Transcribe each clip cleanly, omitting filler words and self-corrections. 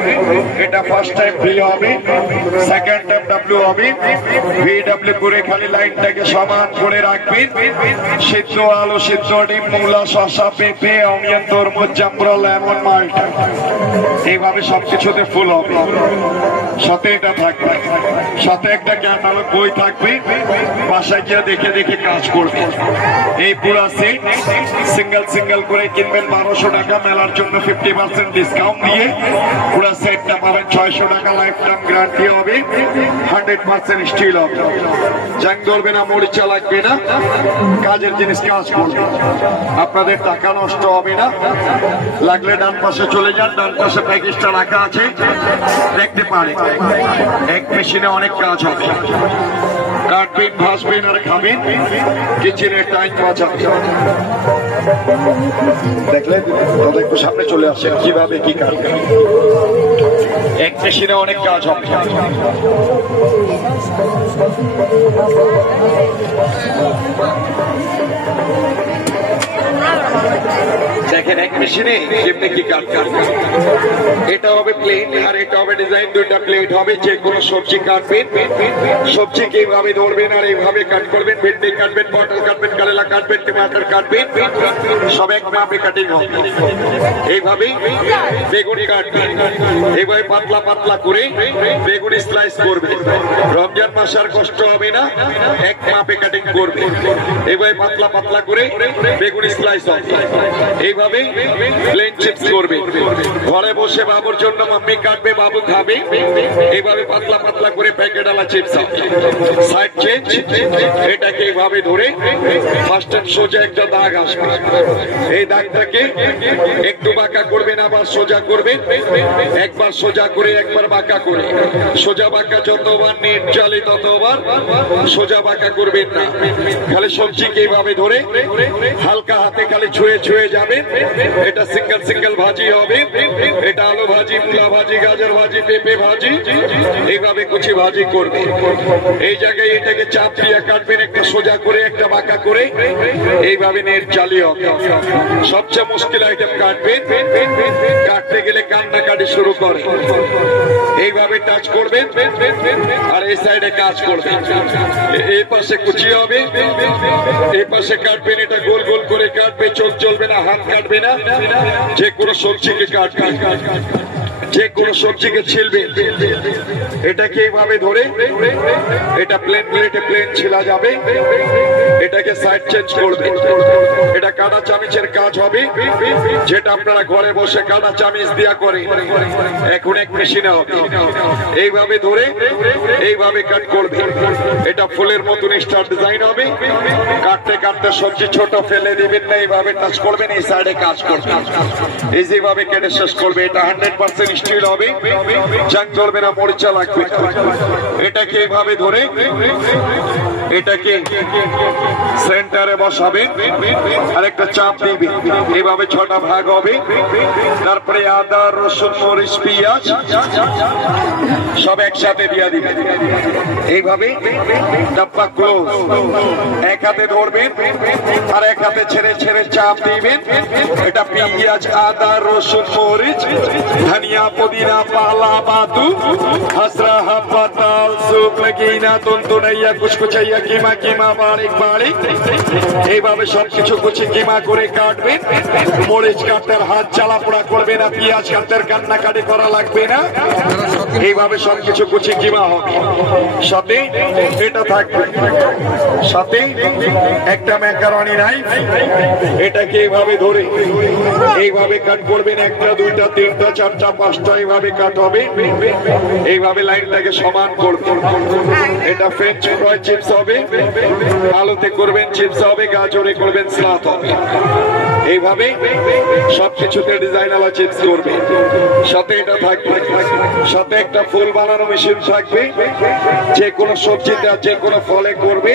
এটা first time V হবে, second time W হবে। ভিডব্লিউ করে খালি লাইনটাকে সমান করে রাখবেন। সিদ্ধ আলু, সিদ্ধ ডিম, মূলা, শসা, পেঁপে, অনিয়ন, তরমুজ, জামরুল, লেমন, মাল্টা, এইভাবে সবকিছুতে ফুল হবে। সাথে এটা থাকবে, সাথে একটা ক্যাটালগ বই থাকবে, বাসায় গিয়ে দেখে দেখে কাজ করবে। এই পুরো সেট সিঙ্গেল সিঙ্গেল করে কিনবেন 1200 টাকা, মেলার জন্য 50% ডিসকাউন্ট দিয়ে পুরো সেটটা পাবেন 600 টাকা। লাইফ টাইম গ্যারান্টি হবে, 100% স্টিল হবে, জাং ধরবে না, মরিচা লাগবে না, কাজের জিনিস কাজ করবে, আপনাদের টাকা নষ্ট হবে না। লাগলে ডান পাশে চলে যান, ডান পাশে প্যাকেজটা রাখা আছে, দেখতে পারে। এক মেশিনে অনেক কাজ হবে, কাটবেন, ভাসবেন আর খাবেন, কিচেনের টাইম বাঁচাবে। দেখলেন দাদা, একটু সামনে চলে আসেন কিভাবে কি কাটবেন। এক মেশিনে অনেক কাজ হবে। দেখেন এক মেশিনে কেমনি কি কাট কাটবে। এটা হবে প্লেট আর এটা হবে ডিজাইন, দুইটা প্লেট হবে। যে কোনো সবজি কাটবেন, সবজি এইভাবে ধরবেন আর এইভাবে কাট করবেন। ভেন্ডি কাটবেন, পটল কাটবেন, কারেলা কাটবেন, টমাটার কাটবেন, সব এক মাপে কাটিং হবে। এইভাবে বেগুনি কাটবেন, এইভাবে পাতলা পাতলা করে বেগুনি স্লাইস করবে। রমজান মাস আর কষ্ট হবে না, এক মাপে কাটিং করবে। এইভাবে পাতলা পাতলা করে বেগুনি স্লাইস হবে। এইভাবে প্লেন চিপস করবে। ঘরে বসে বাবুর জন্য মাম্মি কাটবে, বাবু খাবে। এইভাবে পাতলা পাতলা করে প্যাকেটালা চিপস হবে। সাইড চেঞ্জ, এটাকে এইভাবে ধরে ফার্স্ট টাইম সোজা একটা দাগ আসবে। এই দাগটাকে একটু বাঁকা করবেন, আবার সোজা করবেন। একবার সোজা করে একবার বাঁকা করে, সোজা বাঁকা যতবার নেট চালে ততবার সোজা বাঁকা করবেন না। খালি সবজিকে এইভাবে ধরে হালকা হাতে খালি ছুঁয়ে ছুঁয়ে যাবেন। এটা সিঙ্গেল সিঙ্গেল ভাজি হবে। এটা আলু ভাজি, মূলা ভাজি, গাজর ভাজি, পেঁপে ভাজি, এইভাবে কুচি ভাজি করবে। এই জায়গায় এটাকে চাপ দিয়ে কাটবেন, একটা সোজা করে একটা বাঁকা করে, এইভাবে নেট চালিয়ে হবে। সবচেয়ে মুশকিল আইটেম কাটবেন, কাটতে গেলে কান্নাকাটি শুরু করে। এইভাবে টাচ করবেন আর এই সাইডে কাজ করবেন। এই পাশে কুচি হবে, এই পাশে কাটবেন। এটা গোল গোল করে কাটবে, চোখ চলবে না, হাত কাটবে না। যে কোনো সবজিকে কাটবে, যে কোনো সবজিকে ছিলবে। এটাকে এইভাবে ধরে এটা প্লেন প্লেটে প্লেন ছিলা যাবে। এটাকে সাইড চেঞ্জ করবে। এটা কাটা চামিচের কাজ হবে, যেটা আপনারা ঘরে বসে কাটা চামিচ দিয়া করে, এখন এক মেশিনে হবে। এইভাবে ধরে এইভাবে কাট করবে। এটা ফুলের মতন স্টার ডিজাইন হবে। কাটতে কাটতে সবজি ছোট ফেলে দিবেন না, এইভাবে টাচ করবেন, এই সাইডে কাজ করবে। এই যেভাবে কেটে শেষ করবে। এটা 100% স্টিল হবে, জাং ধরবে না, মরিচা লাগবে। এটাকে এইভাবে ধরে এটাকে সেন্টারে বসাবে আর একটা চাপ দিবে। এইভাবে 6টা ভাগ হবে। তারপরে আদা, রসুন, মরিচ, পেঁয়াজ সব একসাথে দিয়ে দিবে। এইভাবে ডাব্বা ক্লোজ। এক হাতে ধরবেন আর এক হাতে ছেড়ে ছেড়ে চাপ দিবেন। এটা পেঁয়াজ, আদা, রসুন, মরিচ, ধনিয়া, পুদিনা, পালা, বাতু, हसरा हपताल सूप लगीना तुनतुनैया कुचकुचैया कीमा कीमा बारीक बारीक এইভাবে সবকিছু কুচি কিমা করে কাটবেন। মরিচ কাটার হাত জ্বালা পোড়া করবে না, পেঁয়াজ কাটার কান্নাকাটি করা লাগবে না। এইভাবে সবকিছু কুচি কিমা হবে। সাথে এটা থাকবে, সাথে একটা ম্যাকারনি নাইফ। এটাকে এইভাবে ধরে এইভাবে কাট করবেন। একটা, দুইটা, তিনটা, চারটা, পাঁচটা এইভাবে কাট হবে। এইভাবে লাইনটাকে সমান করবেন। এটা ফ্রেঞ্চ ফ্রাই চিপস হবে, আলুতে করবেন চিপস হবে, গাজরে করবেন সালাদ হবে। এইভাবে সবকিছুতে ডিজাইন আলা চিপস করবে। সাথে এটা থাকবে, সাথে একটা ফুল বানানো মেশিন থাকবে। যে কোনো সবজিতে আর যে কোনো ফলে করবে।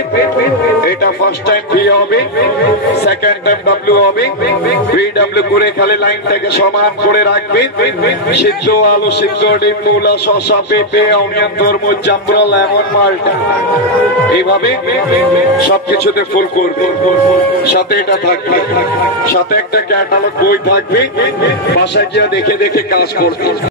এটা ফার্স্ট টাইম ভি হবে, সেকেন্ড টাইম ডাব্লিউ হবে। ভিডব্লিউ করে খালি লাইনটাকে সমান করে রাখবেন। সিদ্ধ আলু, সিদ্ধ ডিম, মূলা, শসা, পেঁপে, অনিয়ন, তরমুজ, জামরুল, লেমন, মাল্টা, এইভাবে সবকিছুতে ফুল করবে। সাথে এটা থাকবে, সাথে একটা ক্যাটালগ বই থাকবে। বাসায় গিয়ে দেখে দেখে কাজ করবে।